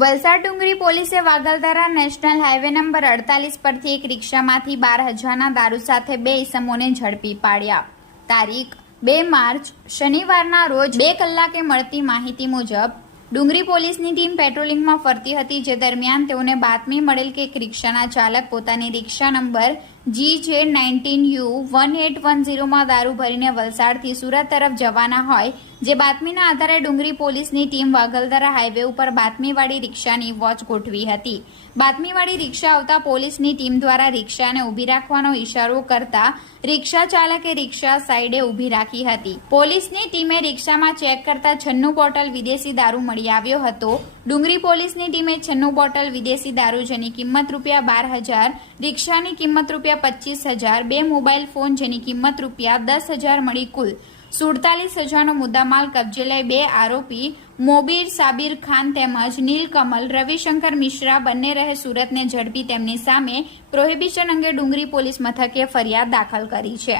વલસાડ ડુંગરી પોલીસે વાગલધારા national highway number 48 પરથી એક રિક્ષામાંથી 12,000ના દારૂ સાથે 2 ઇસમોને ઝડપી પાડ્યા। તારીખ 2 માર્ચ શનિવારના રોજ 2 કલાકે મળતી માહિતી મુજબ ડુંગરી પોલીસની ટીમ પેટ્રોલિંગમાં ફરતી હતી, જે દરમિયાન તેઓને બાતમી મળેલ કે એક રિક્ષાના ચાલક પોતાની રિક્ષા નંબર GJ19U1810માં દારૂ ભરીને વલસાડથી સુરત તરફ જવાના હોય, જે બાતમીના આધારે ડુંગરી પોલીસની ટીમ વાગલધારા હાઈવે ઉપર બાતમીવાળી રિક્ષાની વોચ ગોઠવી હતી। બાતમીવાળી રિક્ષા આવતા પોલીસની ટીમ દ્વારા રિક્ષાને ઊભી રાખવાનો ઇશારો કરતા રિક્ષા ચાલકે રિક્ષા સાઈડે ઊભી રાખી હતી। પોલીસની ટીમે રિક્ષામાં ચેક કરતા 96 બોટલ વિદેશી દારૂ મળી આવ્યો હતો। ડુંગરી પોલીસની ટીમે 96 બોટલ વિદેશી દારૂ, જેની કિંમત ₹12,000, રિક્ષાની કિંમત ₹25,000, 2 મોબાઈલ ફોન જેની કિંમત ₹10,000 મળી કુલ 47,000નો મુદ્દામાલ કબજે લઈ 2 આરોપી મોબીર સાબિર ખાન તેમજ નીલકમલ રવિશંકર મિશ્રા બંને રહે સુરતને ઝડપી તેમની સામે પ્રોહિબિશન અંગે ડુંગરી પોલીસ મથકે ફરિયાદ દાખલ કરી છે।